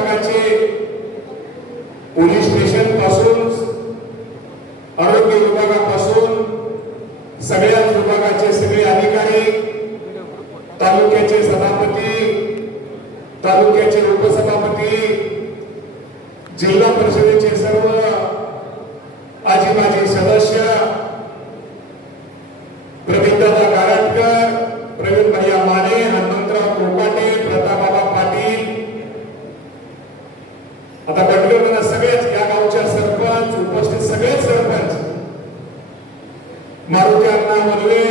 विभागाचे police station पासून आरोग्य विभागापासून सगळ्याच विभागाचे सगळे अधिकारी, तालुक्याचे सभापती, तालुक्याचे उपसभापती, जिल्हा परिषदेचे सर्व आजी माजी सदस्य, प्रवीणदादा गारटकर, प्रवीण भैया माने, हनुमंतराव कोकाटे, प्रतापबाबा पाटील, आता गटगटना सगळेच या गावच्या सरपंच, उपस्थित सगळेच सरपंच, मारुती अण्णा वनवे,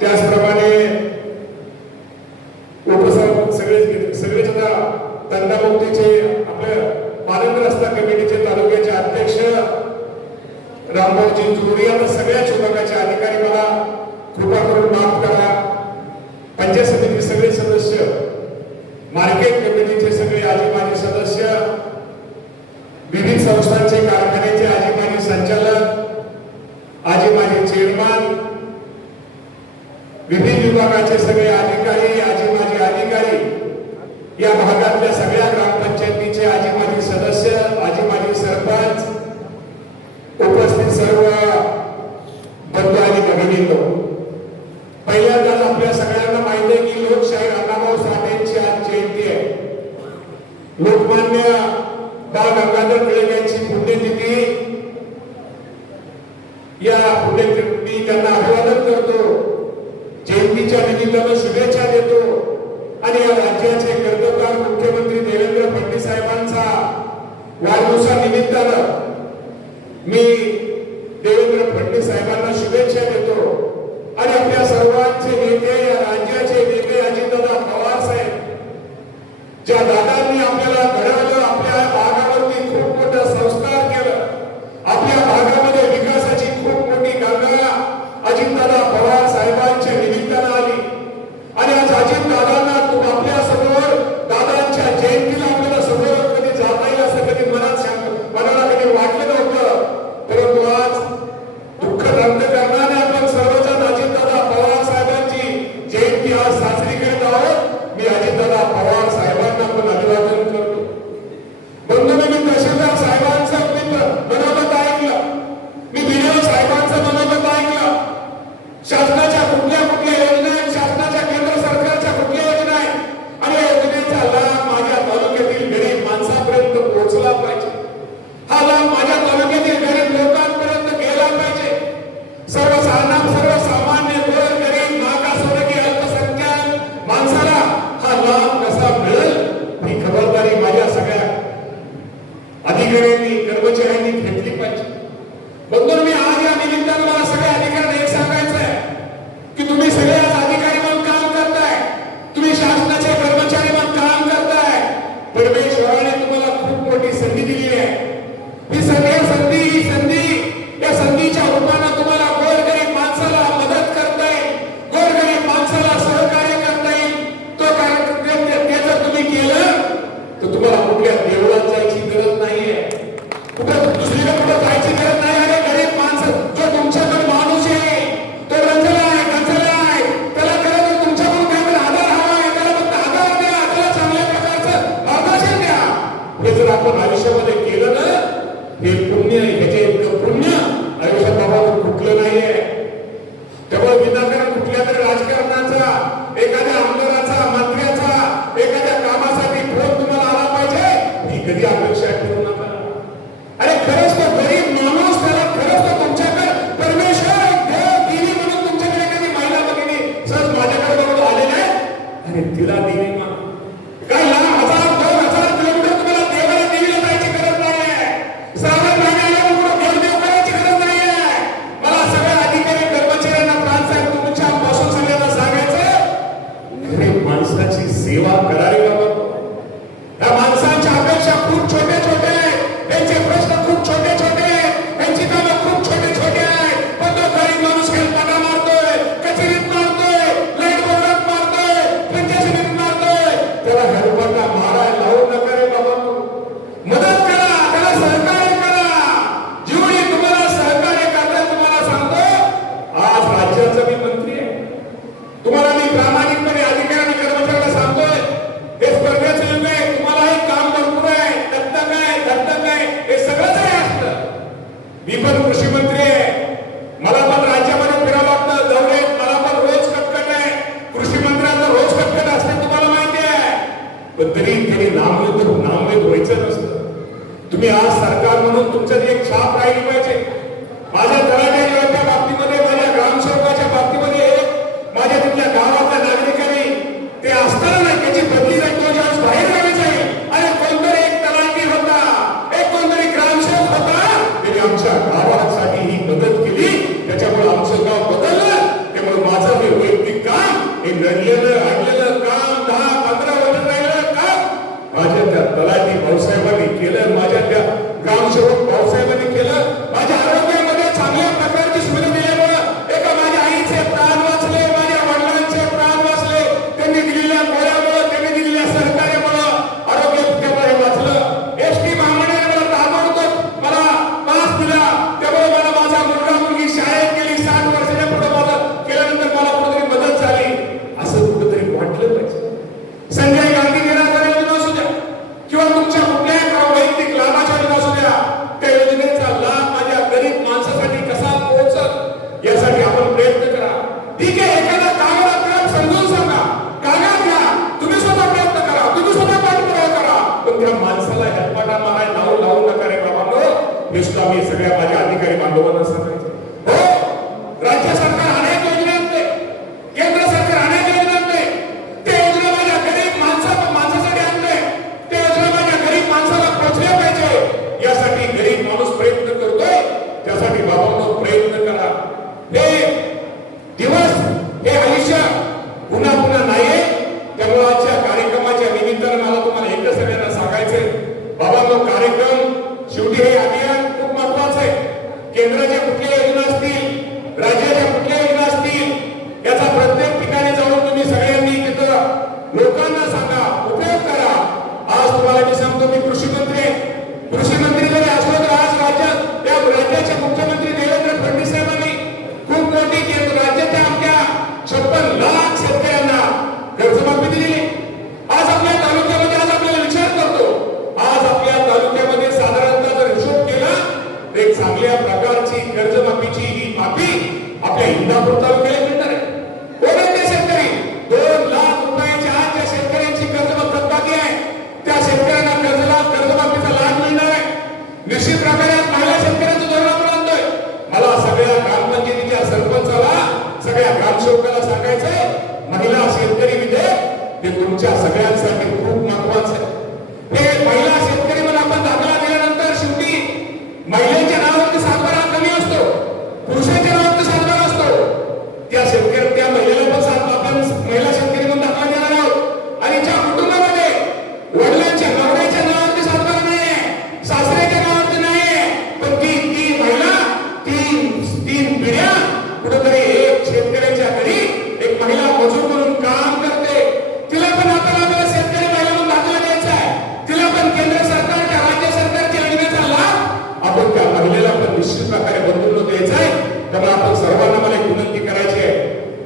त्याचप्रमाणे उपसभापती सगळेच आता धंदामुक्तीचे आपल्या पालक रस्ता कमिटीचे तालुक्याचे अध्यक्ष रामभाऊजी जोरी, आता सगळ्याच विभागाचे अधिकारी, मला कृपा करून माफ करा, पंचायत समितीचे सगळे सदस्य, मार्केट कमिटीचे सगळे आजी माजी सदस्य, विविध संस्थांचे कारखान्याचे आजी माजी संचालक, आजी माजी चेअरमन, विविध विभागाचे सगळे अधिकारी, आजी माजी अधिकारी, या भागातल्या सगळ्या ग्रामपंचायतीचे आजी माजी सदस्य, आजी माजी सरपंच, उपस्थित सर्व बंधू आणि भगिनींनो, पहिल्यांदाच आपल्या सगळ्यांना माहिती आहे की लोकशाहीर अण्णाभाऊ साठेंची आज जयंती आहे. लोकमान्य बाळ गंगाधर टिळकांची पुण्यतिथी, या पुण्यतिथी त्यांना अभिवादन करतो, जयंतीच्या निमित्तानं शुभेच्छा देतो आणि या राज्याचे कर्तव्यवान मुख्यमंत्री देवेंद्र फडणवीस साहेबांचा वाढदिवसानिमित्तानं मी देवेंद्र फडणवीस साहेबांना शुभेच्छा देतो आणि आपल्या सर्वांचे नेते, या राज्याचे नेते अजितदादा पवार साहेब, ज्या दादांनी आपल्याला घडवलं, आपल्या भागावरती खूप मोठा संस्कार केलं, आपल्या भागामध्ये विकासाची खूप मोठी गंगा अजितदादा पवार साहेबांच्या निमित्तानं आली आणि आज अजितदादांना आपल्या समोर दादांच्या जयंतीला आपल्याला समोर कधी जाता येईल असं कधी मनाला कधी वाटलं नव्हतं, परंतु आज दुःख व्यक्त करणारे आपण सर्वजण अजितदादा पवार साहेबांची जयंती आज साजरी करत आहोत. मी अजितदादा पवार साहेबांना पण अभिवादन करतो. पण तरी त्यांनी नामवेद व्हायचं नसतं. तुम्ही आज सरकार म्हणून तुमचं एक छाप राहिली पाहिजे. माझ्या तलाठ्याच्या बाबतीमध्ये, माझ्या ग्रामसेवकाच्या बाबतीमध्ये, माझ्या तिथल्या गावातल्या नागरिकांनी ते असताना नाही त्याची बदली जाईल. तो ज्यावेळेस बाहेर गावी जाईल, अरे कोणतरी एक तलाठी होता, एक कोणतरी ग्रामसेवक होता, त्यांनी आमच्या गावासाठी ही मदत केली, त्याच्यामुळे आमचं गाव बदललं. त्यामुळे माझं हे वैयक्तिक काम, हे नडलेलं आणलेलं काम, 10-15 वर्ष राहिलेलं काम माझ्या त्या तलाठी भाऊसाहेबांनी केलं, माझ्या त्या ग्रामसेवक भाऊसाहेबांनी केलं. माझ्या आरोग्यामध्ये चांगल्या प्रकारची सुविधा दिल्यामुळे एका माझ्या आईचे प्राण वाचले, माझ्या वडिलांचे प्राण वाचले. त्यांनी दिलेल्या गोळ्यामुळे, त्यांनी दिलेल्या सहकार्यामुळे आरोग्य त्यामुळे वाचलं. एसटी महामंडळाने मला ताबडतोब मला पास दिला, त्यामुळे मला माझा मुलगा मुलगी शाळेत गेली. 60 वर्षाच्या पुढे माझं केल्यानंतर मला कुठेतरी मदत झाली, असं कुठेतरी वाटलं पाहिजे. संजय गांधी निराधार योजना असू द्या किंवा तुमच्या कुठल्याही वैयक्तिक लाभाच्या योजना असू द्या, त्या योजनेचा लाभ माझ्या गरीब माणसासाठी कसा पोहोचत यासाठी आपण प्रयत्न करा. ठीक आहे, एखादा कागदात करा, समजून सांगा, कागद घ्या, तुम्ही स्वतः प्रयत्न करा, तुम्ही स्वतः पाठपुरावा करा, पण त्या माणसाला हेलपाटा मारायला लावू नका रे बाबांनो. हे सुद्धा मी सगळ्या माझ्या अधिकारी बांधवांना सांगायचे. हो, राज्य सरकार अनेक योजना आणते, केंद्र सरकार अनेक योजना आणते. त्या योजना माझ्या गरीब माणसासाठी आणते. त्या योजना माझ्या गरीब माणसाला पोहोचल्या पाहिजे, यासाठी गरीब माणूस प्रयत्न करतोय. त्यासाठी बाबांनो प्रयत्न करा. हे दिवस, हे आयुष्य पुन्हा पुन्हा नाहीये. त्यामुळे आजच्या कार्यक्रमाच्या निमित्तानं मला तुम्हाला एकच सगळ्यांना सांगायचंय, बाबांनो, कार्यक्रम शेवटी हे अभियान खूप महत्वाचं आहे. केंद्राच्या कुठल्या योजना असतील, राज्याच्या कुठल्या योजना असतील, याचा प्रत्येक ठिकाणी जाऊन तुम्ही सगळ्यांनी तिथं लोकांना सांगा, उपयोग करा. आज तुम्हाला मी सांगतो, मी कृषी मंत्री जरी असलो तर आज राज्याचे मुख्यमंत्री देवेंद्र फडणवीस साहेबांनी खूप मोठी राज्याच्या आमच्या 56 लाख शेतकऱ्यांना कर्जमाफी दिली. आज आपल्या तालुक्यामध्ये, आज आपल्याला विचार करतो, आज आपल्या तालुक्यामध्ये साधारणतः जर हिशोब केला तर एक चांगल्या प्रकारची कर्जमाफीची ही माफी आपल्या इंदापूर तालुक्याला मिळणार आहे. कोण आहे ते शेतकरी? 2 लाख रुपयाच्या आज ज्या शेतकऱ्यांची कर्जमाफी थकबाकी आहे, त्या शेतकऱ्यांना कर्जमाफीचा लाभ मिळणार आहे. निश्चित प्रकारे महिला शेतकऱ्यांचं धोरण आपण आणतोय. मला सगळ्या ग्रामपंचायतीच्या सरपंचाला, सगळ्या ग्रामसेवकाला सांगायचंय, महिला शेतकरी विधेयक हे तुमच्या सगळ्यांसाठी खूप महत्वाचं आहे. हे महिला शेतकरी म्हणून आपण दाखला दिल्यानंतर शेवटी महिलेच्या नावावरती सातबारा कमी असतो, पुरुषाच्या नावावरती सातबारा असतो. त्या महिलेला पण आपण महिला शेतकरी म्हणून दाखला देणार आहोत. आणि ज्या कुटुंबामध्ये वडिलांच्या नवऱ्याच्या नावावरती सातबारा नाहीये, सासऱ्याच्या नावावरती नाहीये, पण ती महिला तीन पिढ्या कुठेतरी एक शेतकऱ्याच्या घरी एक महिला मजूर म्हणून काम करते, तिला पण आपल्याला शेतकरी महिला म्हणून दाखला द्यायचा आहे. तिला पण केंद्र सरकारच्या, राज्य सरकारच्या योजनेचा लाभ आपण त्या महिलेला पण निश्चित प्रकारे बंधून द्यायचा आहे. त्यामुळे आपण सर्वांना मला एक विनंती करायची आहे,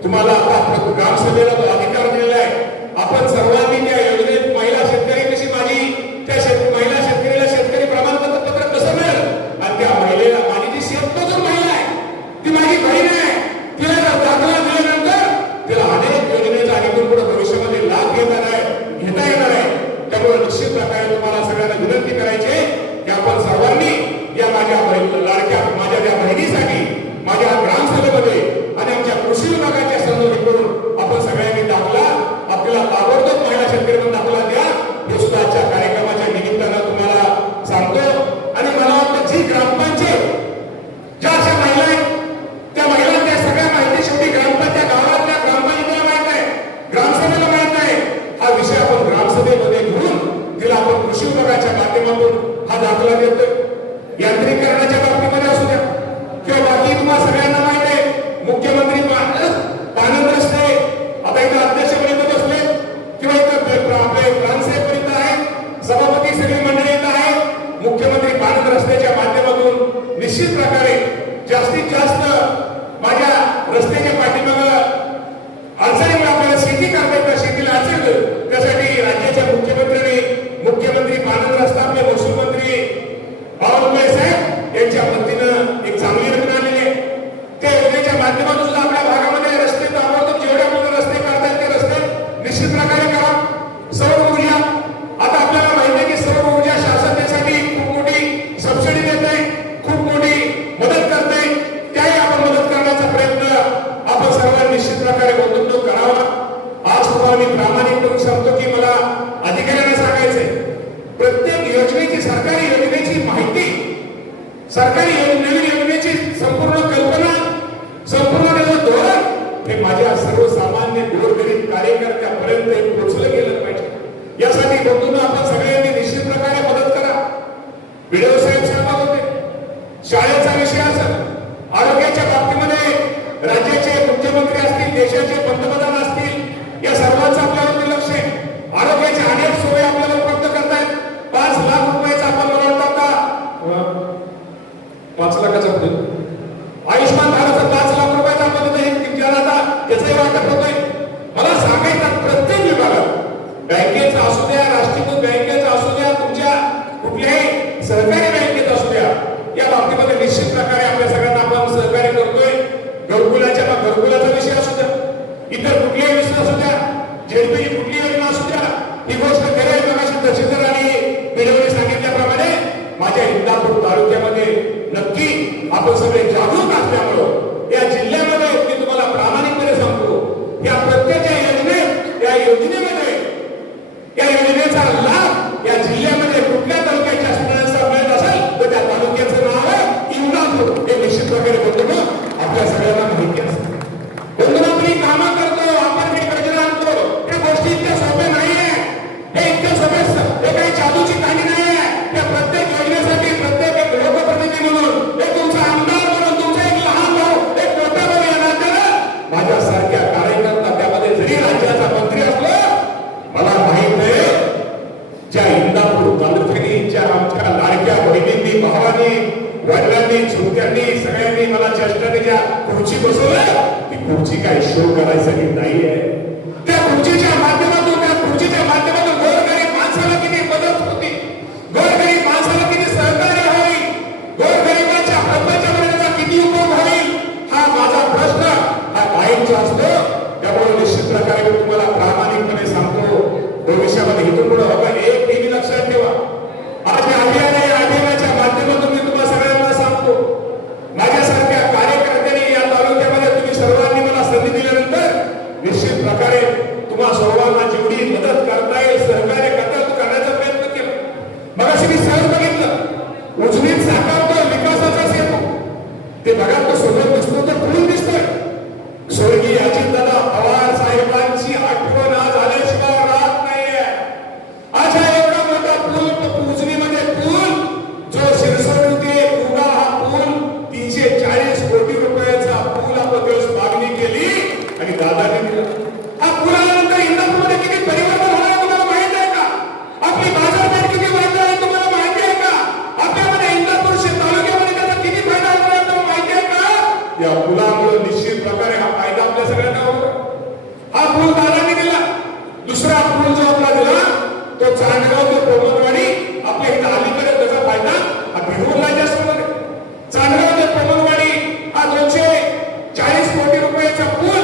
तुम्हाला आता ग्रामसभेला तो अधिकार दिलेला आहे. आपण सर्वांनी त्या योजनेत महिला शेतकरी कशी महिला शेतकरीला शेतकरी प्रमाणपत्र कसं मिळेल, आणि त्या महिलेला माझी जी शेतमजूर महिला आहे, ती माझी बहीण आहे, तिला जर दाखला दिल्यानंतर तिला अनेक योजनेचा आणखी पुढे भविष्यामध्ये लाभ घेता येणार आहे. त्यामुळे निश्चित प्रकारे तुम्हाला सगळ्यांना विनंती करायची आहे की आपण सर्वांनी या माझ्या लाडक्या माझ्या त्या बहिणीसाठी माझ्या ग्रामसभेमध्ये आणि आमच्या कृषी विभागाच्या सहभागी करून आपण सगळ्यांनी दाखला, आपल्याला ताबडतोब महिला शेतकरी म्हणून दाखला द्या. हे सुद्धा आजच्या कार्यक्रमाच्या निमित्तानं तुम्हाला सांगतो. आणि मला वाटतं जी ग्रामपंचायत ज्या अशा महिला आहेत, त्या महिलांच्या सगळ्या माहिती शेवटी ग्रामपंचायत गावातल्या ग्रामपंचायतीला माहित आहे, ग्रामसभेला माहित आहे. हा विषय आपण ग्रामसभेमध्ये घेऊन तिला आपण कृषी विभागाच्या माध्यमातून हा दाखला देतोय. यांत्रिकरणाच्या बाबतीमध्ये असू द्या किंवा बाकी तुम्हाला सगळ्यांना माहित आहे, मुख्यमंत्री पानंद रस्ते आता इथं अध्यक्षपदी बसले किंवा इथं आपले प्रांतसाहेब इथं आहेत, सभापती सगळी मंडळी इथं आहेत. मुख्यमंत्री पानंद रस्त्याच्या माध्यमातून निश्चित प्रकारे जास्तीत जास्त माझ्या रस्त्याच्या पाठीमागे अडचणीमुळे आपल्याला शेती करता येतं, शेतीला अडचण, त्यासाठी राज्याच्या मुख्यमंत्री पानंद रस्ता आपले महसूल मंत्री बावनकुळे साहेब यांच्या वतीनं एक चांगली रचना आलेली आहे. ते सरकारी योजनेची माहिती, सरकारी नवीन योजनेची संपूर्ण कल्पना, संपूर्ण त्याचं धोरण हे माझ्या सर्वसामान्य गोरगरीब कार्यकर्त्यापर्यंत पोहोचलं गेलं पाहिजे. यासाठी बंधूंना आपण सगळ्यांनी निश्चित प्रकारे मदत करा. व्हिडिओ साहेब सांगत होते शाळेचा विषय असेल, आरोग्याच्या बाबतीमध्ये राज्याचे मुख्यमंत्री असतील, देशाचे पंतप्रधान असतील, या सर्वांचं आपल्यावरती लक्ष आहे. आरोग्याच्या अनेक सोयी आपल्याला उपलब्ध करतायत. 5 लाख रुपयाचा आपण बनवता का 5 लाखाचा आयुष्मान भारतचा 5 लाख रुपयाचा आपण त्याचाही वाटप होतोय. मला सांगायचं प्रत्येक विभागात, बँकेचा असू द्या, राष्ट्रीयकृत बँकेचा असू द्या, तुमच्या कुठल्याही सहकारी बँकेचा असू द्या, या बाबतीमध्ये निश्चित प्रकारे आपल्या सगळ्यांना आपण सहकार्य करतोय. घरकुलाचा विषय असू द्या, इतर कुठल्याही विषय असू द्या, झेडपीची कुठली योजना असू द्या, ही गोष्ट खरी आहे. मगाशी तहसीलदार आणि पिढीने सांगितल्याप्रमाणे माझ्या इंदापूर तालुक्यामध्ये नक्की आपण सगळे जागरूक असल्यामुळं या जिल्ह्यामध्ये मी तुम्हाला प्रामाणिकपणे सांगतो, या प्रत्येक योजनेत, या योजनेमध्ये, या योजनेचा लाभ या जिल्ह्यामध्ये कुठल्या तालुक्याच्या असणाऱ्यांचा मिळत असेल तर त्या तालुक्याचं नाव आहे इंदापूर. हे निश्चित प्रकारे बंधू आपल्या सगळ्यांना माहिती असतं. बंधू आपण ही कामं करतो, आपण काही योजना आणतो, त्या गोष्टी इतक्या सोप्या नाहीये. हे इतकं सोपे, हे काही जादूची कहाणी नाहीये. त्या प्रत्येक योजनेसाठी प्रत्येक एक लोकप्रतिनिधी म्हणून, एक तुमचा आमदार म्हणून, तुमचा एक लहान भाऊ, एक मोठा भाऊ या नात्यानं माझ्यासारख्या कार्यकर्ता, त्यामध्ये जरी राज्याचा मंत्री असलो, मला माहित आहे ज्या इंदापूर तालुक्यानी, ज्या आमच्या लाडक्या बहिणींनी, भावांनी, वडिलांनी, चुलत्यांनी, सगळ्यांनी मला ज्येष्ठांनी ज्या खुर्ची बसवलं, ती खुर्ची काही शो करायसाठी नाहीये. त्या खुर्चीच्या माध्यमातून गोरगरीब माणसाला किती मदत होती, गोरगरीब माणसाला किती सहकार्य होईल, गोरगरिबाच्या प्रपंचाचा किती उपयोग होईल, हा माझा प्रश्न हा कायमचा असतो. त्यामुळे निश्चित प्रकारे मी तुम्हाला प्रामाणिकपणे सांगतो, भविष्यामध्ये इथून पुढे आपण एक नेहमी लक्षात ठेवा. आज अभियानाच्या माध्यमातून मी तुम्हाला सगळ्यांना सांगतो, माझ्यासारख्या कार्यकर्त्यांनी या तालुक्यामध्ये तुम्ही सर्वांनी मला संधी दिल्यानंतर निश्चित प्रकारे तुम्हा सर्वांना जेवढी मदत करता येईल, सहकार्य करण्याचा प्रयत्न केला. मग अशी मी सहज बघितलं, उजनीत साकारतो विकासाचा सेतू, ते बघा तो सोबत दिसतो तर पूल दिसतोय. स्वर्गीय अजितदादा पवार साहेबांची आठवण आज आल्याशिवाय राहत नाहीये. आज हा एवढा मोठा पूल, तो उजनीमध्ये पूल, जो शिरसोडे कुंडा, हा पूल 340 कोटी रुपयाचा पूल आपण दिवस मागणी केली आणि दादाने दिला. हा पूल आल्यानंतर इंदापूरमध्ये किती परिवर्तन होणार तुम्हाला माहित आहे का? आपली बाजारपेठ किती वाढली आहे तुम्हाला माहिती आहे का? आपल्यामध्ये इंदापूर तालुक्यामध्ये त्याचा किती फायदा होणार तुम्हाला माहिती आहे का? या पुलामुळे निश्चित प्रकारे हा फायदा आपल्या सगळ्यांना होतो. हा पूल दादाने दिला. दुसरा पूल जो आपला दिला तो चांदगाव ते पोमनवाडी, आपल्या इथं अलीकडे त्याचा फायदा हा भिडवूनला जास्त होणार आहे. चांदगाव ते पोमनवाडी हा 240 कोटी रुपयाचा पूल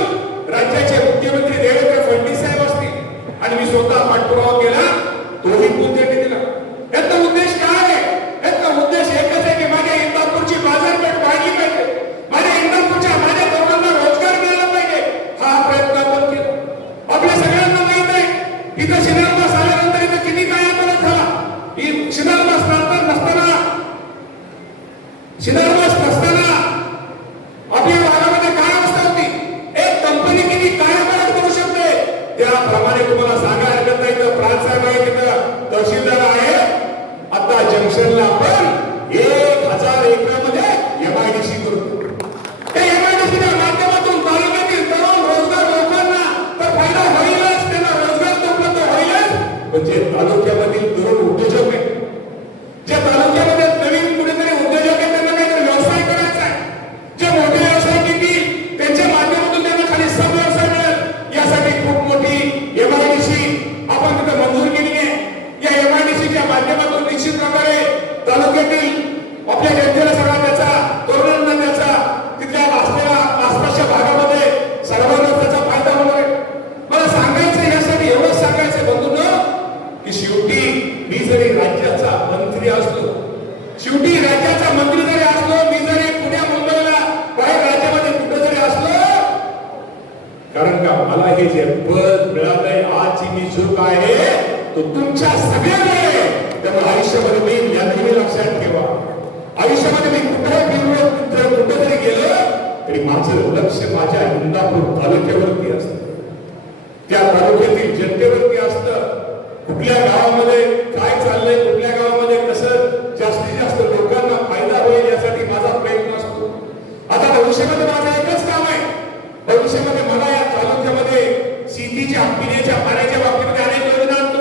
राज्याचे मुख्यमंत्री देवेंद्र फडणवीस साहेब असतील आणि मी स्वतः पाठपुरावा केला, तोही पूल त्यांनी दिला. याचा उद्देश काय आहे? याचा उद्देश एकच आहे की माझ्या इंदापूरची बाजारपेठ वाढली पाहिजे, माझ्या इंदापूरच्या माझ्या तरुणांना रोजगार मिळाला पाहिजे. हा प्रयत्न आपण केला. आपल्या सगळ्यांना माहित आहे इथं शिधारवास आल्यानंतर इथं किती काय अपघात झाला. ही शिधारवास नसताना आपल्या भागामध्ये काय अवस्था होती, एक कंपनी किती काय अपघात करू शकते, त्याप्रमाणे तुम्हाला सांगायला हरकत नाही. तर प्रांत साहेब आहे, तिथं तहसीलदार आहे. आता जंक्शनला आपण 1000 एकरामध्ये MIDC करतो. त्या MIDCच्या माध्यमातून तालुक्यातील तरुण रोजगार लोकांना तर फायदा होईलच, त्यांना रोजगार उपलब्ध होईलच, म्हणजे तालुक्यामधील तरुण उद्योजक आहे, जे तालुक्यामध्ये नवीन कुठेतरी उद्योजक आहे, त्यांना काहीतरी व्यवसाय करायचा आहे, जे मोठे व्यवसाय घेतील त्यांच्या माध्यमातून त्यांना खाली समव्यवसाय मिळेल, यासाठी खूप मोठी MIDC आपण तिथे मंजूर केली आहे. या MIDCच्या माध्यमातून निश्चित प्रकारे तालुक्यातील आपल्या जनतेला सगळा त्याचा, तरुणांना त्याचा, तिथल्या आसपासच्या भागामध्ये सर्वांना त्याचा फायदा होणार आहे. मला सांगायचं यासाठी एवढंच सांगायचं बंधूंनो, की शेवटी मी जरी राज्याचा मंत्री असलो, शेवटी राज्याचा मंत्री जरी असलो, मी जरी पुण्या मुंबईला बाहेर राज्यामध्ये कुठे जरी असलो, कारण का मला हे जे पद मिळालंय, आजची मी चूक आहे तो तुमच्या सगळ्यांमुळे. त्यामुळे आयुष्यामध्ये मी या नेहमी लक्षात ठेवा, आयुष्यामध्ये मी कुठे फिरलो, कुठे जरी गेलो तरी माझं लक्ष माझ्या इंदापूर तालुक्यावरती असतं, त्या तालुक्यातील जनतेवरती असतं. कुठल्या गावामध्ये काय चाललंय, कुठल्या गावामध्ये कसं जास्तीत जास्त लोकांना फायदा होईल यासाठी माझा प्रयत्न असतो. आता भविष्यामध्ये माझं एकच काम आहे, भविष्यामध्ये मला या तालुक्यामध्ये शेतीच्या पिण्याच्या पाण्याच्या बाबतीमध्ये अनेक योजना आणतो.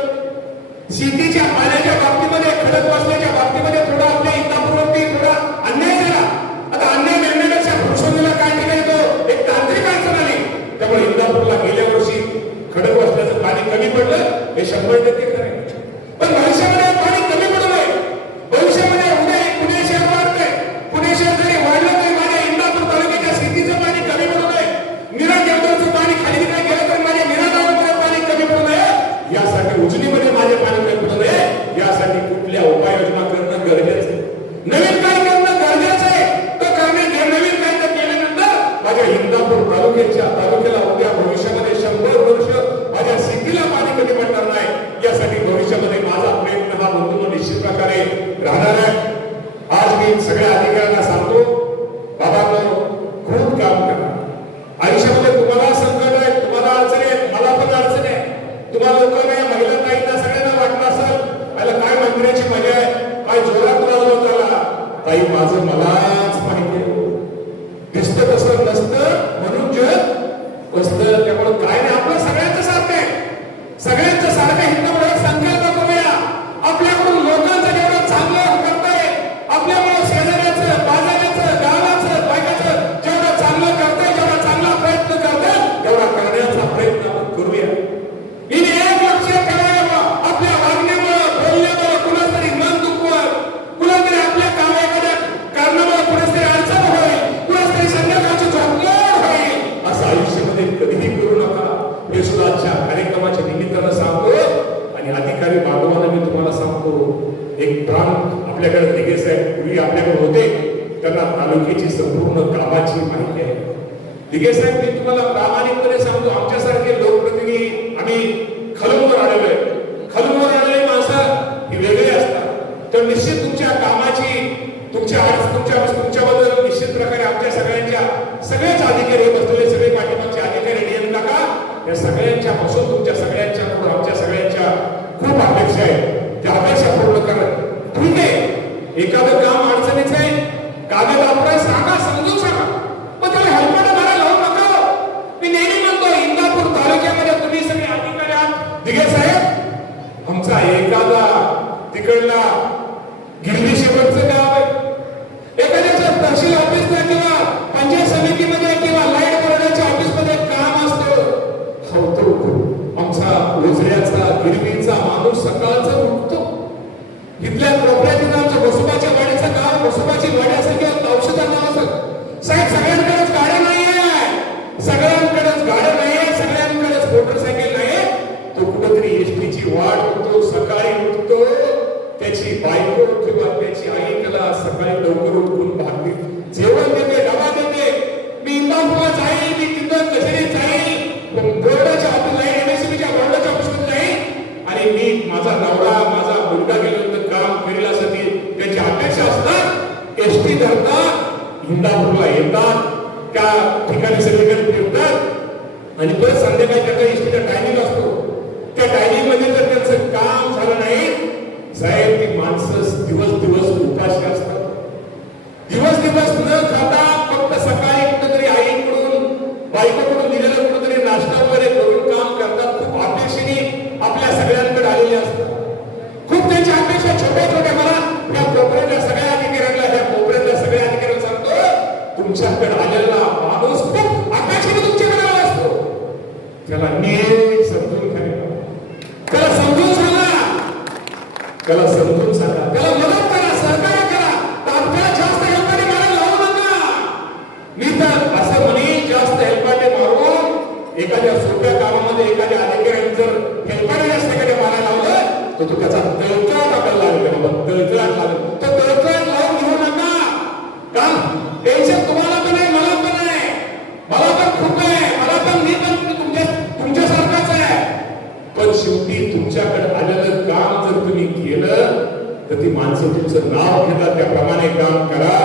शेतीच्या पाण्याच्या बाबतीमध्ये, खडक वाचल्याच्या बाबतीमध्ये थोडा आपल्या इंदापूरवरती थोडा अन्याय झाला. आता अन्याय मिळण्यापेक्षा भूषणला काय केलं तो एक तांत्रिक अडचण आली. त्यामुळे इंदापूरला गेल्या वर्षी खडक वाचल्याचं पाणी कमी पडलं, हे 100% खरं आहे. पण भविष्यामध्ये पाणी कमी पडू नये, भविष्यामध्ये उद्या पुणे शहर वाढतंय, पुणे शहर जरी वाढलं तरी माझ्या इंदापूर तालुक्याच्या शेतीचं पाणी कमी पडू नये, मीरा देवदारचं पाणी खाली नाही गेलं तर माझ्या मीरा गावामध्ये पाणी कमी पडू नये, यासाठी उजनीमध्ये माझे पाणी कमी पडू नये, यासाठी कुठल्या उपाययोजना करणं गरजेचं आहे. नवीन काय करणं गरजेचं आहे, तर नवीन काय केल्यानंतर माझ्या इंदापूर तालुक्याला उद्या भविष्यामध्ये 100 वर्ष माझ्या शेतीला पाणी कधी पडणार नाही, यासाठी भविष्यामध्ये माझा प्रयत्न हा बंधू निश्चित प्रकारे राहणार आहे. आज मी सगळ्या अधिकाऱ्यांना सांगतो, बाबांनो खूप काम करा. आयुष्यामध्ये तुम्हाला संकट आहे, तुम्हाला अडचण आहे, मला पण अडचण आहे. तुम्हाला लोकांना, महिला ताईंना सगळ्यांना वाटलं असेल मला काय मंत्र्याची मजा आहे, काय जोरात वाजवत आला. ताई माझं मलाच माहिती आहे, दिसतं तसं नसतं म्हणून जग बसतं. त्यामुळे काय नाही, आपलं सगळ्यांचं सारखं आहे, सगळ्यांचं सारखं हिंदू संकल्प करूया. आपल्याकडून लोकांचं जेवढं चांगलं करताय, आपल्यामुळे शेजाऱ्याचं, बाजाऱ्याचं, गावाचं, बायकाचं जेवढं चांगलं करताय, जेवढा चांगला प्रयत्न करताय तेवढा करण्याचा प्रयत्न आपण करूया. हिने एक लक्षात ठेवावं, आपल्या वागण्यामुळे, बोलण्यामुळे कुणाच तरी मन दुखवत, कुणाच तरी आपल्या काम एखाद्या कारणामुळे कुणाच तरी अडचण होईल, कुणाच तरी संध्याकाळची झोपलोड होईल, असं आयुष्यामध्ये कधीही करू नका. हे सुद्धा आजच्या कार्यक्रमाच्या निमित्तानं सांगतो आणि अधिकारी बांधवांना मी तुम्हाला सांगतो, एक प्राण आपल्याकडे दिघे साहेब पूर्वी आपल्याकडे होते, त्यांना तालुक्याची संपूर्ण कामाची माहिती आहे. दिघे साहेब मी तुम्हाला प्रामाणिकपणे सांगतो, आमच्यासारखे लोकप्रतिनिधी आम्ही खलूनवर आलेलो आहे. खलूनवर आलेली माणसं ही वेगळी असतात. तर निश्चित तुमच्या कामाची, तुमच्याबद्दल निश्चित प्रकारे आमच्या सगळ्याच अधिकारी बसलेले सगळे पाठिंबाचे अधिकारी नियम नका, या सगळ्यांच्या पासून तुमच्या सगळ्यांच्या आमच्या सगळ्यांच्या खूप अपेक्षा आहेत. त्या अपेक्षा पूर्ण करा. ठीक आहे, एखादं काम अडचणीचं आहे, कागद वापराय सांगा, समजून सांगा, पण त्याला हेल्परला मला लावू नका. मी नेहमी म्हणतो, इंदापूर तालुक्यामध्ये तुम्ही सगळे अधिकारी आहात. दिघे साहेब, आमचा एखादा तिकडला गिरणी शेवटचं गाव आहे, एखाद्याच्या तहसील ऑफिसला किंवा पंचायत समितीमध्ये किंवा लाईट बोर्डाच्या ऑफिसमध्ये काम असतं, आमचा ओझऱ्याचा गिरवीचा माणूस सकाळचा उठतो, इथल्या कोपऱ्यात आमच्या बसोबाच्या वाडीचं गाव, बसोबाची वाडी असेल किंवा औषधाचं नाव असेल, साहेब सगळ्यांकडेच गाड्या नाहीये, सगळ्यांकडेच गाड्या नाहीये, सगळ्यांकडेच मोटरसायकल नाहीये. तो कुठेतरी एसटीची वाट होतो, सकाळी उठतो, त्याची बायको किंवा त्याची आई त्याला सकाळी लवकर उठून भागते, जेवण देते, डबा देते. मी इंदापूरला जाईल, मी तिथं कचेरीत जाईल, बोर्डाच्या ऑफिसला जाईल, एमएससीबीच्या बोर्डाच्या ऑफिसला जाईल आणि मी माझा नवरा, माझा मुलगा गेल्यानंतर काम करेलासाठी त्याची अपेक्षा असतात. एसटी धरतात, इंदापूरला येतात, त्या ठिकाणी सगळीकडे फिरतात आणि परत संध्याकाळी त्याचा एसटीचा टायमिंग असतो. त्या टायमिंग मध्ये जर त्याचं काम झालं नाही, साहेब ती माणसं दिवस उपाशी असतात. दिवस न खाता फक्त सकाळी कुठेतरी आईकडून, बायकोकडून दिलेलं कुठेतरी नाश्ता वगैरे करून काम करतात. खूप अपेक्षेने आपल्या सगळ्यांकडे आलेले असतात. खूप त्यांच्या अपेक्षा छोट्या छोट्या. मला या कोपऱ्यातल्या सगळ्या अधिकाऱ्यांना, या कोपऱ्यातल्या सगळ्या अधिकाऱ्यांना सांगतो, तुमच्याकडे आलेला माणूस खूप अपेक्षेने तुमच्याकडे आला असतो. त्याला नीट समजून घ्या, त्याला समजून सांगा, त्याला समजून सांगा, त्याला मदत करा, सहकार्य करा. आपल्याला जास्त हेलपाटे मारायला लावू नका. मी तर असं म्हणे, जास्त हेलपाटे मारून एखाद्या सोप्या कामामध्ये एखाद्या अधिकाऱ्याने जर हेलपाटे जास्त एखाद्या मारायला लावलं तर तो त्याचा तळतळाट आपल्याला लागेल, तळतळाट लागेल. तो तळतळाट लावून घेऊ नका. का टेन्शन तुम्हाला पण आहे, मला पण आहे, मला पण खूप आहे, मला पण, मी पण तुमच्यासारखाच आहे. पण शेवटी तुमच्याकडे आलेलं काम जर तुम्ही केलं तर ती माणसं तुमचं नाव घेतात, त्याप्रमाणे काम करा.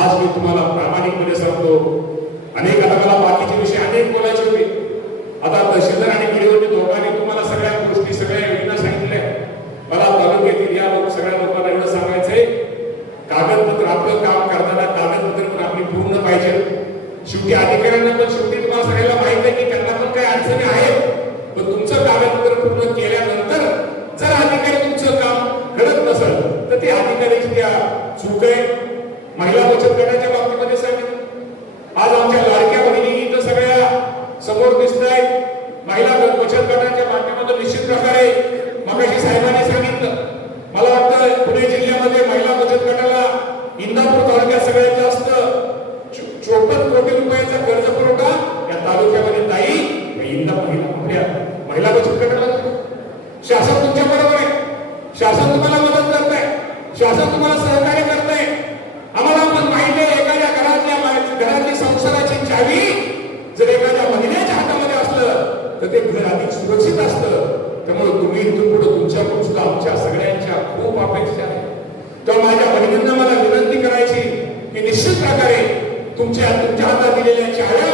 आज मी तुम्हाला प्रामाणिकपणे सांगतो, अनेक आता मला बाकीचे विषय अनेक बोलायचे होते. आता तहसीलदार आणि व्हिडिओ दोघांनी तुम्हाला सगळ्या गोष्टी सगळ्या योजना सांगितल्या. मला तालुक्यातील या सगळ्या लोकांना एवढं सांगायचंय, कागदपत्र आपलं काम करताना कागदपत्र पण आपली पूर्ण पाहिजे. शेवटी अधिकाऱ्यांना पण शेवटी तुम्हाला सगळ्याला माहित आहे की त्यांना पण काही अडचणी आहेत, पण तुमचं कागदपत्र पूर्ण केल्यानंतर जर अधिकारी तुमचं काम करत नसेल तर ते अधिकाऱ्याची त्या चूक आहे. महिला बचत गटाच्या बाबतीमध्ये सांगितलं, आज आमच्या लाडक्या बहिणी इथं सगळ्या समोर दिसत आहेत. महिला बचत गटाच्या माध्यमातून निश्चित प्रकारे मगाशी साहेबांनी सांगितलं, मला वाटतं पुणे जिल्ह्यामध्ये महिला बचत गटाला इंदापूर तालुक्यात सगळ्यात जास्त 54 कोटी रुपयाचा कर्ज पुरवठा या तालुक्यामध्ये ताई महिला बचत गटाला. शासन तुमच्या बरोबर आहे, शासन तुम्हाला मदत करत आहे, शासन तुम्हाला सहकार्य करत आहे. आम्हाला पण माहिती आहे, एखाद्या घरातली संसाराची चावी जर एखाद्या महिन्याच्या हातामध्ये असलं तर ते घर अधिक सुरक्षित असतं. त्यामुळे तुम्ही इथून पुढे तुमच्याकडून सुद्धा आमच्या सगळ्यांच्या खूप अपेक्षा आहे. तर माझ्या बहिणींना मला विनंती करायची की निश्चित प्रकारे तुमच्या हातात दिलेल्या चाव्या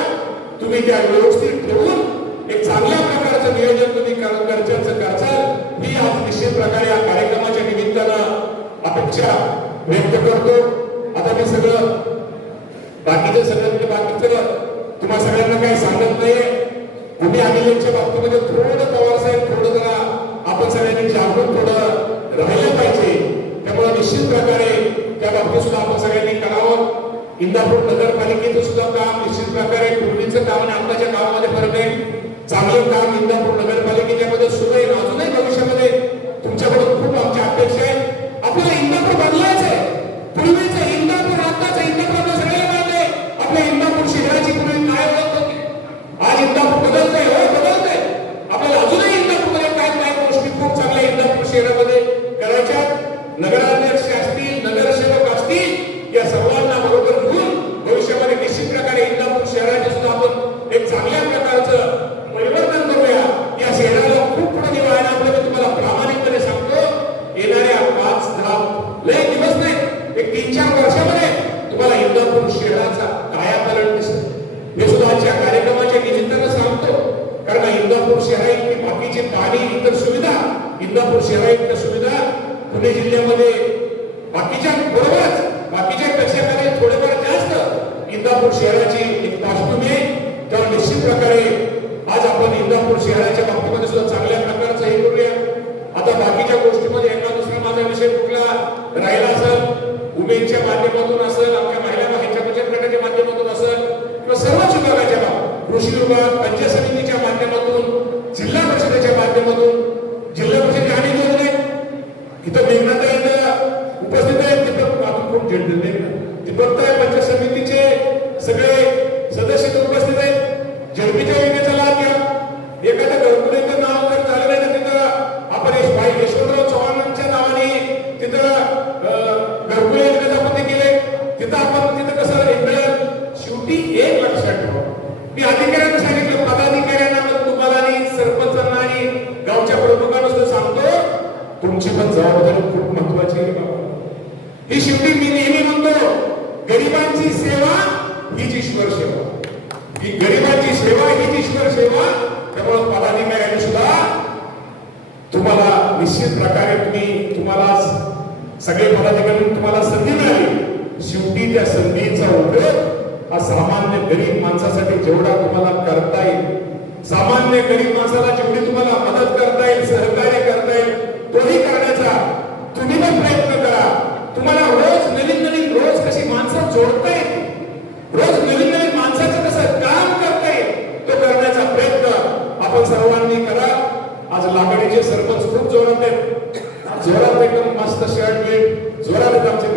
तुम्ही त्या व्यवस्थित ठेवून एक चांगल्या प्रकारचं नियोजन तुम्ही गरजेचं करचाल, ही आज निश्चित प्रकारे या कार्यक्रमाच्या निमित्तानं अपेक्षा व्यक्त करतो. आता मी सगळं बाकीचं तुम्हाला सगळ्यांना काही सांगत नाहीये. तुम्ही अभिलेखच्या बाबतीमध्ये थोडं पवार साहेब थोडं जरा आपण सगळ्यांनी जागरूक थोडं राहिलं पाहिजे. त्यामुळे निश्चित प्रकारे त्या बाबतीत सुद्धा आपण सगळ्यांनी करावं. इंदापूर नगरपालिकेचं सुद्धा काम निश्चित प्रकारे पूर्वीचं काम आणि आताच्या कामामध्ये फरक आहे. चांगलं काम इंदापूर नगरपालिकेच्या मध्ये सुरू आहे. अजूनही भविष्यामध्ये तुमच्याकडून खूप आमच्या अपेक्षा आहे. आपल्याला इंदापूर बदलायचं आहे. पूर्वीचं इंदापूर आताचं इंदापूर सगळ्याला माहिती आहे. आपल्या इंदापूर शहराची पूर्वी काय ओळख होती, आज इंदापूर बदलतंय, हो बदलतंय. आपल्याला अजूनही इंदापूरमध्ये काय गोष्टी खूप चांगल्या इंदापूर शहरामध्ये करायच्या. नगराध्यक्ष असतील, नगरसेवक असतील, या सर्वांना बरोबर घेऊन भविष्यामध्ये निश्चित प्रकारे इंदापूर शहराचे सुद्धा आपण एक चांगल्या प्रकारचं परिवर्तन करूया. या शहराला खूप पुढे नेऊ आहे. आपल्याला तुम्हाला प्रामाणिकपणे सांगतो, येणाऱ्या 5-10 लय दिवस नाही, एक 3-4 वर्षामध्ये तुम्हाला इंदापूर शहराचा कायापालट दिसेल. हे सुद्धा आजच्या कार्यक्रमाच्या निमित्तानं सांगतो, कारण इंदापूर शहरात बाकीचे पाणी इतर सुविधा, इंदापूर शहरात सुविधा पुणे जिल्ह्यामध्ये बाकीच्या बरोबरच बाकीच्या पेक्षा काही थोडेफार जास्त इंदापूर शहराची एक पार्श्वभूमी आहे. तर निश्चित प्रकारे आज आपण इंदापूर शहराच्या बाबतीमध्ये सुद्धा चांगल्या प्रकारचं हे करूया. आता बाकीच्या गोष्टीमध्ये एका दुसरा माझा विषय कुठला राहिला असेल, उमेदच्या माध्यमातून असेल, आमच्या महिला ह्याच्या बचत गटाच्या माध्यमातून असेल, किंवा सर्वच विभागाच्या कृषी विभाग, पंचायत समितीच्या माध्यमातून, जिल्हा परिषदेच्या माध्यमातून, जिल्हा परिषद अनेक योजना इथं मेघनाथ उपस्थित आहेत. खूप ती बघताय पंचायत समितीचे सगळे सदस्य उपस्थित आहेत. झडपीच्या योजनेचा लाभ घ्या. एखाद्या घरकुलीचं नाव जर झालं नाही तर तिथं आपण यशवंतराव चव्हाणांच्या नावाने तिथं घरकुल योजनेचा आपण ते केले. तिथं आपण तिथं कसं मिळेल. शेवटी एक लक्षात ठेवा, मी अधिकाऱ्यांना सांगितलं, पदाधिकाऱ्यांना तुम्हाला आणि सरपंचांना आणि गावच्या प्रमुखांना सुद्धा सांगतो, तुमची पण जबाबदारी खूप महत्वाची आहे. ही शेवटी मी नेहमी म्हणतो, गरिबांची सेवा हीच ईश्वर सेवा. ही गरिबांची सेवा हीच ईश्वर सेवा. त्यामुळे पदाधिकाऱ्यांनी सुद्धा तुम्हाला निश्चित प्रकारे तुम्हाला सगळे पदाधिकारी तुम्हाला संधी मिळाली. शेवटी त्या संधीचा उपयोग हा सामान्य गरीब माणसासाठी जेवढा तुम्हाला करता येईल, सामान्य गरीब माणसाला जेवढी तुम्हाला मदत करता येईल, सहकार्य करता येईल, तोही करण्याचा तुम्ही पण प्रयत्न करा. तुम्हाला रोज नवीन रोज कशी माणसं जोडता येईल, रोज नवीन माणसाचं कसं काम करता येईल, तो करण्याचा प्रयत्न आपण सर्वांनी करा. आज लाकडीचे सरपंच खूप जोरात आहेत, जोरात एकदम मस्त शर्ट बीट जोरात आमचे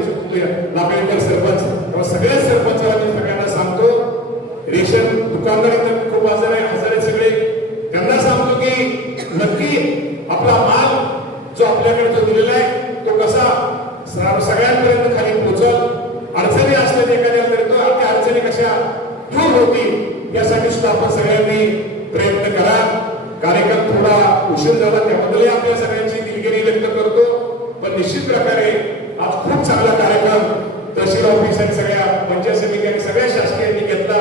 लाकडीकर सरपंच. सगळ्या सरपंचाला मी सगळ्यांना सांगतो, रेशन दुकानदार खूप हजर आहे सगळे, त्यांना सांगतो की नक्की आपला माल जो आपल्याकडे जो दिलेला आहे तो कसा सगळ्यांपर्यंत खाली पोहोचल. अडचणी असल्या एखाद्या करतो, त्या अडचणी कशा दूर होतील यासाठी सुद्धा आपण सगळ्यांनी प्रयत्न करा. कार्यक्रम थोडा उशीर झाला त्याबद्दल आपल्या सगळ्यांची दिलगिरी व्यक्त करतो, पण निश्चित प्रकारे नगरसेवकांनी सगळ्या पंचायत समित्यांनी सगळ्या शासकीयांनी घेतला.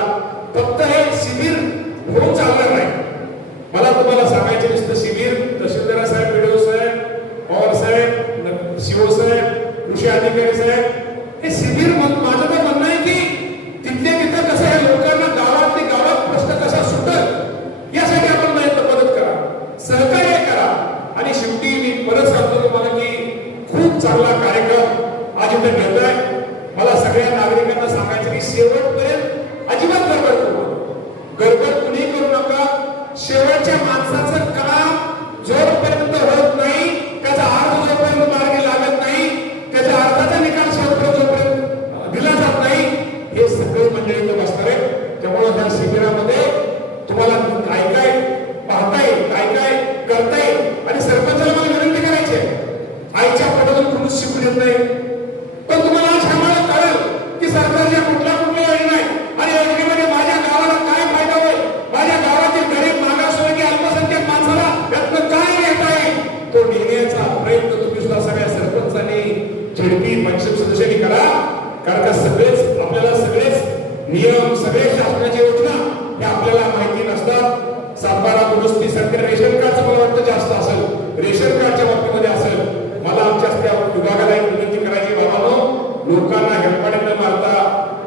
फक्त हे शिबिर होऊन चालणार नाही. मला तुम्हाला सांगायचे नुसतं शिबिर तहसीलदार साहेब, बीडीओ साहेब, पवार साहेब, सीओ साहेब, कृषी अधिकारी साहेब, हे शिबिर माझं तर म्हणणं आहे की तिथल्या तिथं कसं आहे लोकांना गावातली गावात प्रश्न कसा सुटल यासाठी आपण मदत करा, सहकार्य करा. आणि शेवटी मी परत सांगतो तुम्हाला की खूप चांगला कार्यक्रम आज इथे घेतोय. मला सगळ्या नागरिकांना सांगायचं की शेवटपर्यंत अजिबात गडबड कुणी करू नका. शेवटच्या माणसाचं काम जोपर्यंत होत नाही, त्याचा अर्थ जोपर्यंत मार्गी लागत नाही, त्याच्या अर्थाचा निकाल शेवटपर्यंत जोपर्यंत दिला जात नाही, हे सगळे मंडळी इथं बसणार आहे. त्यामुळे ह्या शिबिरामध्ये तुम्हाला काय काय पाहता येईल, काय काय करता येईल. आणि सरपंचाला मला विनंती करायची आहे, आईच्या पोटातून कुणीच शिकून येत नाही, पण तुम्हाला आज ह्यामुळे कळेल की सरकारच्या कुठल्या योजना आहे आणि योजनेमध्ये माझ्या गावाला काय फायदा होईल, माझ्या गावातील गरीब मागासवर्गीय अल्पसंख्याक माणसाला यातनं काय घेता येईल, तो नेण्याचा प्रयत्न तुम्ही सुद्धा सगळ्या सरपंचांनी, झेडपी, पंचायत सदस्यांनी करा. कारण का आपल्याला सगळेच नियम, सगळे शासनाची योजना हे आपल्याला माहिती नसतात. सातबारा दुरुस्ती सरकारी रेशन कार्डचं मला वाटतं जास्त असेल, रेशन कार्डच्या बाबतीमध्ये असेल. मला आमच्या त्या विभागाला एक विनंती करायची, बाबांनो लोकांना हेलपाटे न मारता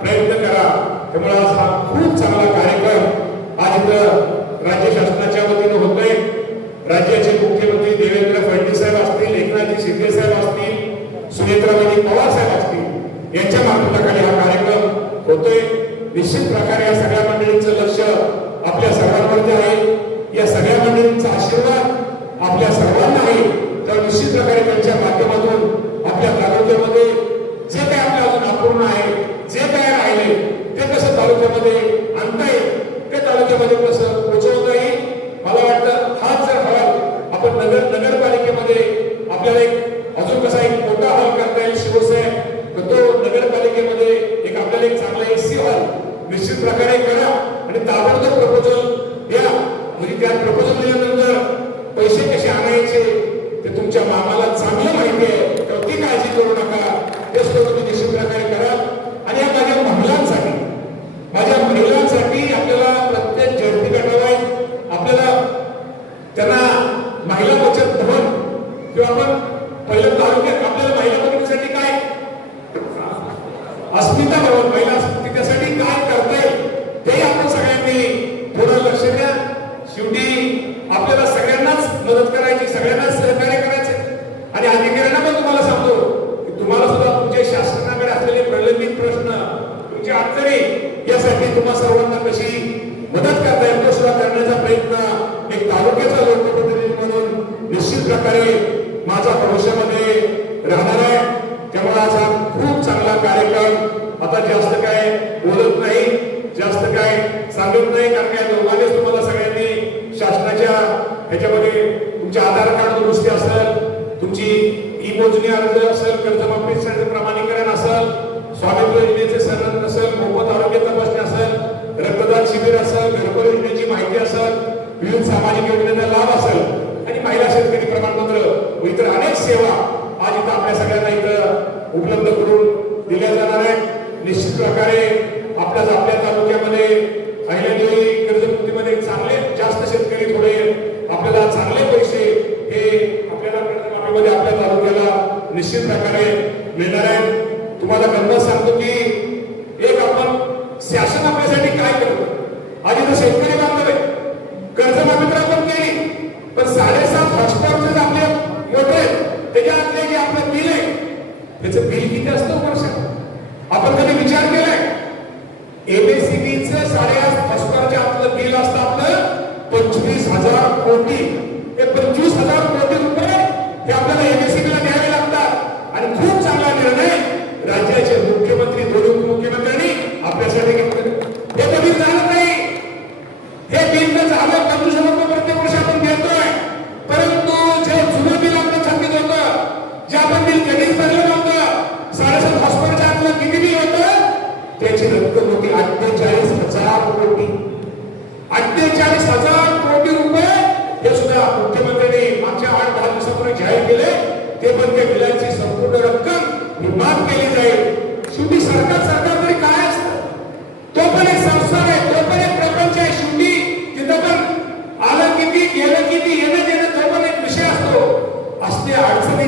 प्रयत्न करा. त्यामुळे आज हा खूप चांगला कार्यक्रम आज इथं राज्य शासनाच्या वतीनं होतोय. राज्याचे मुख्यमंत्री देवेंद्र फडणवीस साहेब असतील, एकनाथजी शिंदे साहेब असतील, सुनेत्राबाई पवार साहेब असतील, यांच्या मार्गदर्शनाखाली हा कार्यक्रम होतोय. निश्चित प्रकारे या सगळ्या मंडळींचं लक्ष आपल्या सर्वांवरती आहे. या सगळ्या मंडळींचा आशीर्वाद आपल्या सर्वांना आहे. तर निश्चित प्रकारे त्यांच्या माध्यमातून आपल्या तालुक्यामध्ये जे काय आपल्या अजून अपूर्ण आहे, जे काय राहिले ते कसं तालुक्यामध्ये आणता येईल, ते तालुक्यामध्ये कसं पोहोचवता येईल. मला वाटतं हाच जर हॉल आपण नगरपालिकेमध्ये आपल्याला एक अजून कसा एक मोठा हॉल करता येईल शिवसाहेब, तर तो नगरपालिकेमध्ये एक आपल्याला एक चांगला एसी हॉल निश्चित प्रकारे करा आणि ताबडतोब प्रपोजल द्या. म्हणजे त्या प्रपोजल दिल्यानंतर पैसे कसे आणायचे ते तुमच्या मामाला चांगलं माहिती आहे, तर ती काळजी करू नका. ते सुद्धा तुम्ही निश्चित प्रकारे करा. आणि या माझ्या महिलांसाठी आपल्याला प्रत्येक झेडपी गटाला आपल्याला त्यांना महिला बचत भवन किंवा आपण पहिल्या तालुक्यात आपल्याला महिला बचतीसाठी काय अस्मिता भवन, महिला त्यासाठी काय करता येईल ते आपण सगळ्यांनी थोडं लक्ष द्या. शेवटी आपल्याला सगळ्यांनाच मदत करायची, सगळ्यांनाच सहकार्य करायचे. आणि अधिकाऱ्यांना पण तुम्हाला सांगतो की तुम्हाला सुद्धा तुमच्या शासनाकडे असलेले प्रलंबित प्रश्न, तुमच्या अडचणी यासाठी तुम्हा सर्वांना कशी मदत करता येईल तो सुद्धा करण्याचा प्रयत्न एक तालुक्याचा लोकप्रतिनिधी म्हणून निश्चित प्रकारे माझा भविष्यामध्ये राहणार आहे. त्यामुळे आज हा खूप चांगला कार्यक्रम. आता जास्त काय बोलत नाही, जास्त काय सांगत नाही, कारण काय दोघांनीच तुम्हाला सगळ्यांनी शासनाच्या ह्याच्यामध्ये तुमचे आधार कार्ड दुरुस्ती असेल, तुमची ई मोजणी अर्ज असेल, कर्जमाफी प्रमाणीकरण असेल, स्वामित्व योजनेचे सनद असेल, मोफत आरोग्य तपासणी असेल, रक्तदान शिबिर असेल, घरकुल योजनेची माहिती असेल, विविध सामाजिक योजनेचा लाभ असेल आणि महिला शेतकरी प्रमाणपत्र व इतर अनेक सेवा आज इथं आपल्या सगळ्यांना इथं उपलब्ध करून दिल्या जाणार आहेत. निश्चित प्रकारे आपल्या तालुक्यामध्ये अहिल्यादेवी कर्जमुक्तीमध्ये चांगले जास्त शेतकरी थोडे आपल्याला चांगले पैसे हे आपल्याला कर्जमाफीमध्ये आपल्या तालुक्याला निश्चित प्रकारे मिळणार आहेत. तुम्हाला गंमत सांगतो की एक आपण शासन आपल्यासाठी काय करतो. आधी तर शेतकरी बांधव आहे, कर्जमाफी तर आपण केली, पण 7.5 हॉस्पिटलचे आपले मोठे त्याच्यातले जे आपलं बिल आहे त्याचं बिल किती असतं वर्षात आपण कधी विचार केलाय? एमएससीबीचं 8.5 हॉस्पिटलच्या आपलं बिल असतं आपलं 25,000 कोटी. हे 25,000 कोटी रुपये हे आपल्याला एमएससीबीला द्यावे लागतात. आणि खूप चांगला निर्णय राज्याचे मुख्यमंत्री, दोन्ही उपमुख्यमंत्र्यांनी आपल्यासाठी घेतलं. हे कधी झालं नाही. हे बिल तर झालं 25,000 रुपये प्रत्येक वर्षी आपण देतोय, परंतु जे जुनं बिल आपलं थकीत होतं, जे आपण बिल कधीच भरलं नव्हतं, 7.5 हॉस्पिटलच्या आपलं किती बिल होतं त्याची रक्कम होती 48,000 कोटी. 48,000 कोटी रुपये हे सुद्धा मुख्यमंत्र्यांनी मागच्या 8-10 दिवसापूर्वी जाहीर केले. ते पण त्या बिलांची संपूर्ण रक्कम ही माफ केली जाईल. शेवटी सरकार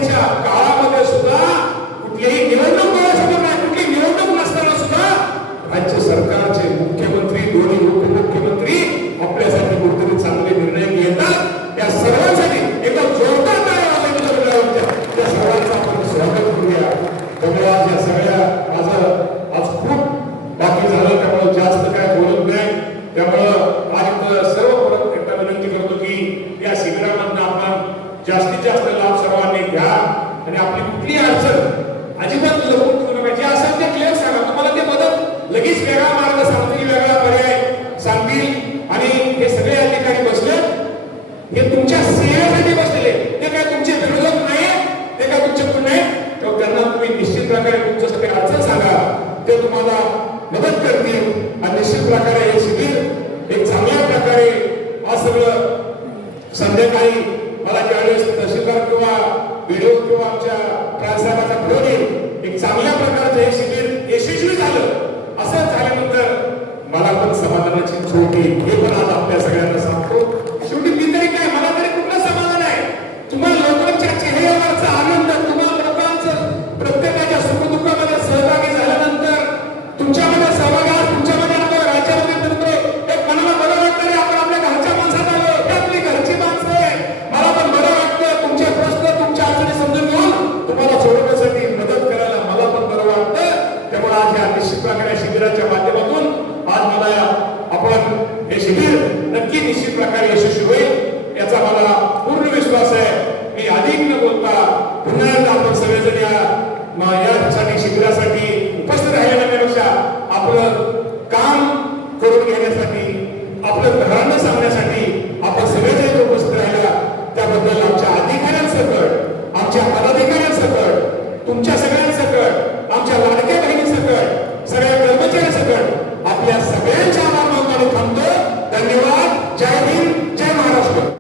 निवडणुकीच्या काळामध्ये सुद्धा कुठलीही निवडणूक डोळ्यासमोर नाही, कुठली निवडणूक नसताना सुद्धा राज्य सरकारचे मुख्यमंत्री दोन्ही उपमुख्यमंत्री आपल्यासाठी कुठेतरी चांगले निर्णय घेतात. त्या सर्वांसाठी एकदम जोरदार त्या सर्वांचं आपण स्वागत करूया. त्यामुळे आज या सगळ्या आज खूप बाकी झालं, त्यामुळे जास्त काय बोलत नाही. त्यामुळं आज सर्व परत एकदा विनंती करतो की या शिबिरामधनं आपण जास्तीत जास्त लाभ सर्वांनी घ्या आणि आपली कुठली अडचण अजिबात लपून ठेवू नका. जे असेल ते क्लिअर सांगा. तुम्हाला ते मदत लगेच वेगळा मार्ग सांगतील, वेगळा पर्याय सांगतील. आणि हे सगळे या ठिकाणी बसले, हे तुमच्या सेवेसाठी बसलेले, ते काय तुमचे विरोधक नाही, ते काय तुमचे कोण नाही. तर त्यांना तुम्ही निश्चित प्रकारे तुमचं सगळे अडचण सांगा, ते तुम्हाला मदत करतील. आणि निश्चित प्रकारे हे शिबिर एक चांगल्या प्रकारे आज सगळं संध्याकाळी मला ज्यावेळेस तहसीलदार किंवा व्हिडिओ किंवा आमच्या प्रांताचा फोन येईल, एक चांगल्या प्रकारचं हे शिबिर यशस्वी झालं. असं झाल्यानंतर मला पण समाधानाची झोप येईल, हे पण आज आपल्या सगळ्यांना सांगतो. शेवटी मी तरी काय, मला तरी कुठलं समाधान आहे, तुम्हाला लोकांच्या चेहऱ्यावरचा आनंद, तुम्हाला लोकांचं प्रत्येकाच्या सुखदुःखामध्ये सहभागी झाल्यानंतर तुमच्यामध्ये सहभागी, तुमच्यामध्ये आपण राज्यामध्ये फिरतोय, एक मनाला बरं वाटतं, आपण आपल्या घरच्या माणसात आलो, हे आपली घरची माणसं आहे. मला पण बरं वाटतं, तुमचे प्रश्न तुमच्या अडचणी समजून घेऊन तुम्हाला सोडवण्यासाठी मदत करायला मला पण बरं वाटतं. त्यामुळे आज या निश्चित प्रकारे शिबिराच्या माध्यमातून आज मला आपण हे शिबिर नक्की निश्चित प्रकारे यशस्वी होईल याचा मला पूर्ण विश्वास आहे. मी अधिक न बोलता पुन्हा एकदा आपण सगळेजण यासाठी शिबिरासाठी उपस्थित राहिल्यापेक्षा आपलं काम करून घेण्यासाठी, आपलं घरांना सांगण्यासाठी आपण सगळेजण उपस्थित राहिला, त्याबद्दल आमच्या अधिकाऱ्यांसकट, आमच्या पदाधिकाऱ्यांसकट, तुमच्या सगळ्यांसकट, आमच्या